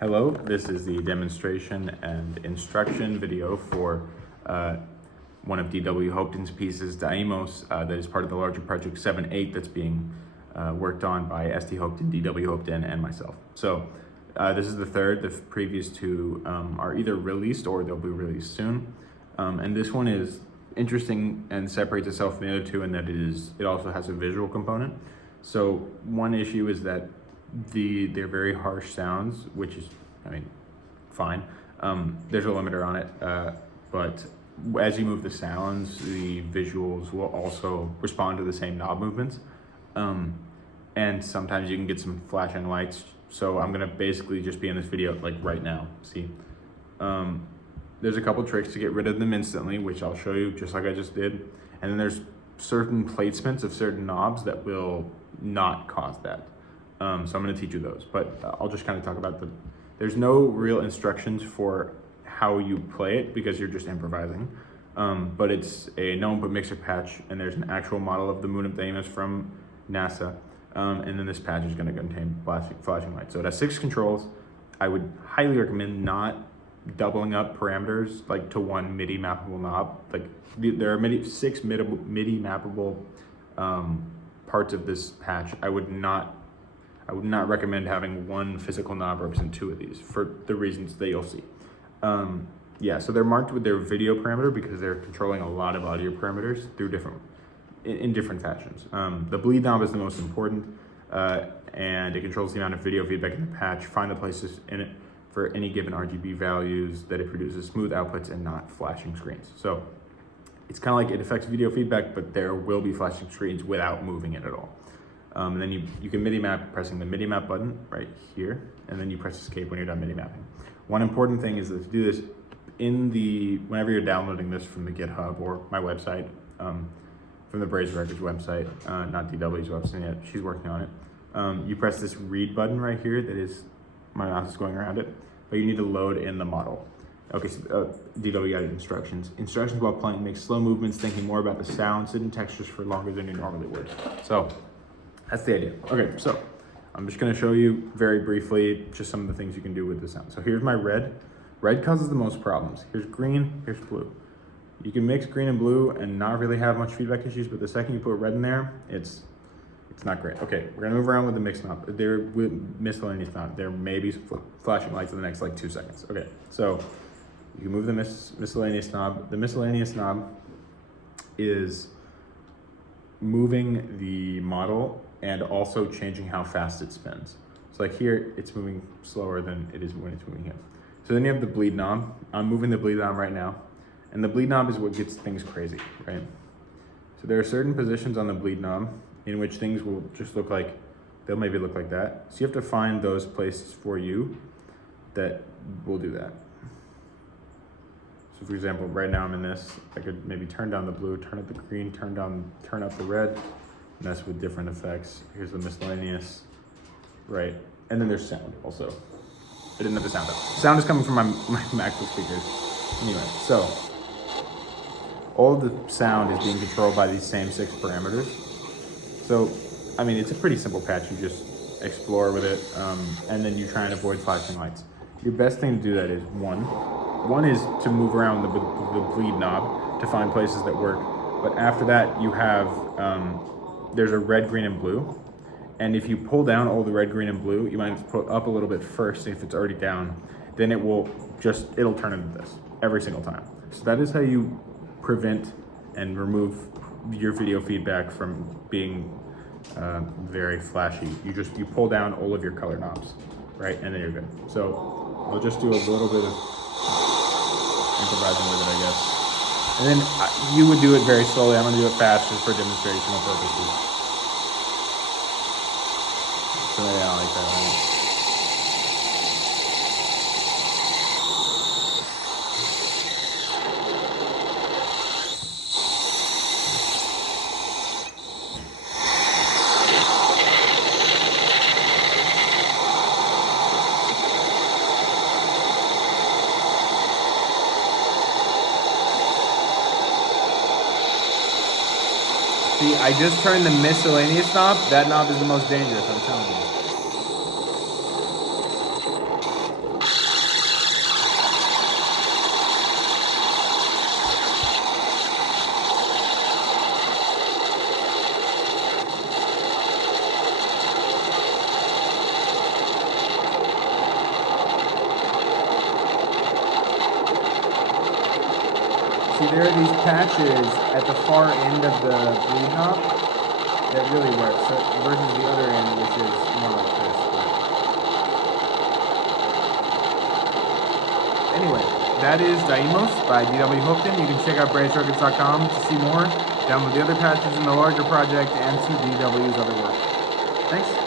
Hello, this is the demonstration and instruction video for one of DW Hopeton's pieces, Diemos, that is part of the larger project 7-8 that's being worked on by ST Hopeton, DW Hopeton, and myself. So this is the third. The previous two are either released or they'll be released soon. And this one is interesting and separates itself from the other two in that it also has a visual component. So one issue is that they're very harsh sounds, which is, fine. There's a limiter on it, but as you move the sounds, the visuals will also respond to the same knob movements. And sometimes you can get some flashing lights. So I'm gonna basically just be in this video like right now, see? There's a couple tricks to get rid of them instantly, which I'll show you just like I just did. And then there's certain placements of certain knobs that will not cause that. So I'm going to teach you those, but I'll just kind of talk about there's no real instructions for how you play it because you're just improvising. But it's a no input mixer patch, and there's an actual model of the moon of Diemos from NASA. And then this patch is going to contain flashing lights. So it has 6 controls. I would highly recommend not doubling up parameters like to one MIDI mappable knob. Like there are 6 MIDI mappable parts of this patch. I would not recommend having one physical knob represent 2 of these for the reasons that you'll see. Yeah, so they're marked with their video parameter because they're controlling a lot of audio parameters through in different fashions. The bleed knob is the most important, and it controls the amount of video feedback in the patch. Find the places in it for any given RGB values that it produces smooth outputs and not flashing screens. So it's kind of like it affects video feedback, but there will be flashing screens without moving it at all. And then you can MIDI map pressing the MIDI map button right here, and then you press escape when you're done MIDI mapping. One important thing is that to do this whenever you're downloading this from the GitHub or my website, from the Braze Records website, not DW's website yet, she's working on it. You press this read button right here my mouse is going around it, but you need to load in the model. Okay, so DW got instructions. Instructions while playing: make slow movements, thinking more about the sound, sit in textures for longer than you normally would. So that's the idea. Okay, so I'm just gonna show you very briefly just some of the things you can do with the sound. So here's my red. Red causes the most problems. Here's green, here's blue. You can mix green and blue and not really have much feedback issues, but the second you put red in there, it's not great. Okay, we're gonna move around with the mix knob. With miscellaneous knob, there may be flashing lights in the next like 2 seconds. Okay, so you can move the miscellaneous knob. The miscellaneous knob is moving the model and also changing how fast it spins. So like here, it's moving slower than it is when it's moving here. So then you have the bleed knob. I'm moving the bleed knob right now. And the bleed knob is what gets things crazy, right? So there are certain positions on the bleed knob in which things will just they'll maybe look like that. So you have to find those places for you that will do that. So for example, right now I'm in this, I could maybe turn down the blue, turn up the green, turn up the red, and that's with different effects. Here's the miscellaneous, right? And then there's sound also. I didn't have the sound up. Sound is coming from my MacBook speakers. Anyway, so all of the sound is being controlled by these same 6 parameters. So, it's a pretty simple patch. You just explore with it, and then you try and avoid flashing lights. Your best thing to do that is one is to move around the bleed knob to find places that work. But after that, you have, there's a red, green, and blue. And if you pull down all the red, green, and blue, you might have to put up a little bit first. If it's already down, then it'll turn into this every single time. So that is how you prevent and remove your video feedback from being very flashy. You pull down all of your color knobs, right? And then you're good. So I'll just do a little bit of improvising with it, I guess. And then you would do it very slowly. I'm gonna do it fast just for demonstrational purposes. So yeah, I like that, right? See, I just turned the miscellaneous knob. That knob is the most dangerous, I'm telling you. there are these patches at the far end of the bleed knob that really work, so versus the other end, which is more like this. But anyway, that is Diemos by DW Hopeton. You can check out branchrecords.com to see more, download the other patches in the larger project, and see DW's other work. Thanks.